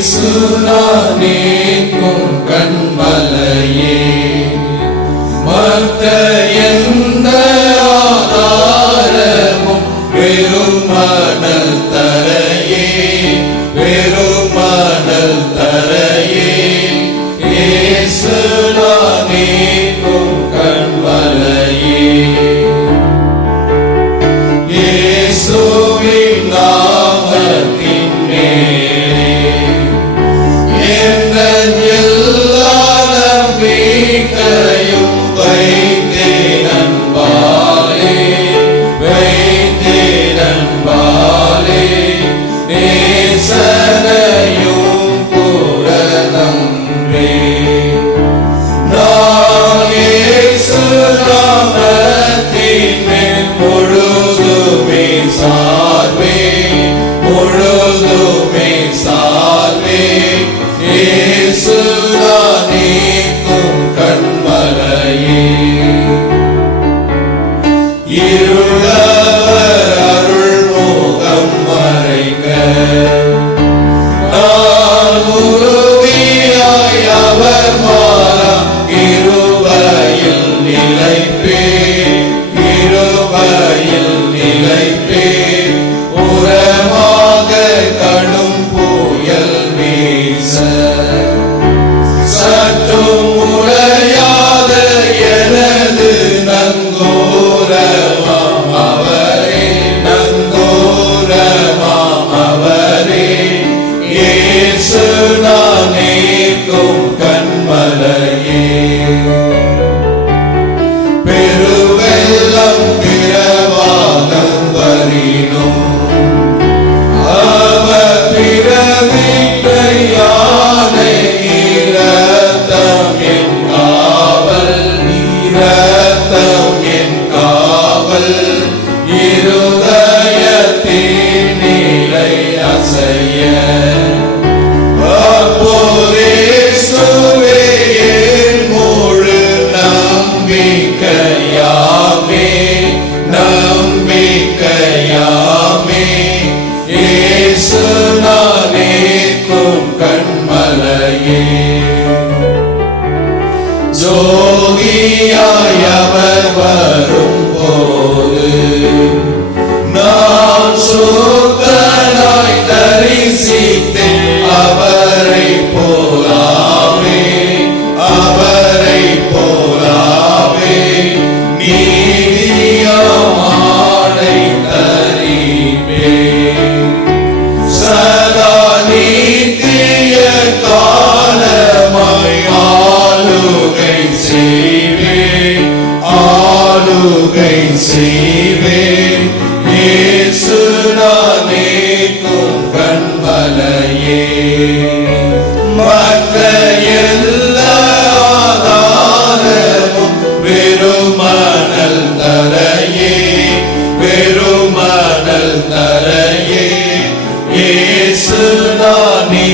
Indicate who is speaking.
Speaker 1: இயேசுநானேக்கும் கண்மலையே. மற்ற எந்த ஆதாரமும் பெருமணல் சார்வே முழுதுமே சார்வே இயேசுதானே கண்மலையே. இருளவர் அருள் மோகம் மறைக்க. நான் உருவியாய் அவர் மாற அவள் இருதயத்தின் நிலை அசைய. அப்போதே சுவையின் முழு நம்பிக்கையாமே நம்பிக்கையாமே. இயேசு நானேக்கும் கண்மலையே. ஜோகியாயவர் வரும். கிருபை செய்வேன் இயேசு நானே தூம் கண்பலையே மற்ற எல்லா ஆதாரமும் பெருமானல் தரையே. பெருமானல் தரையே. இயேசு நானே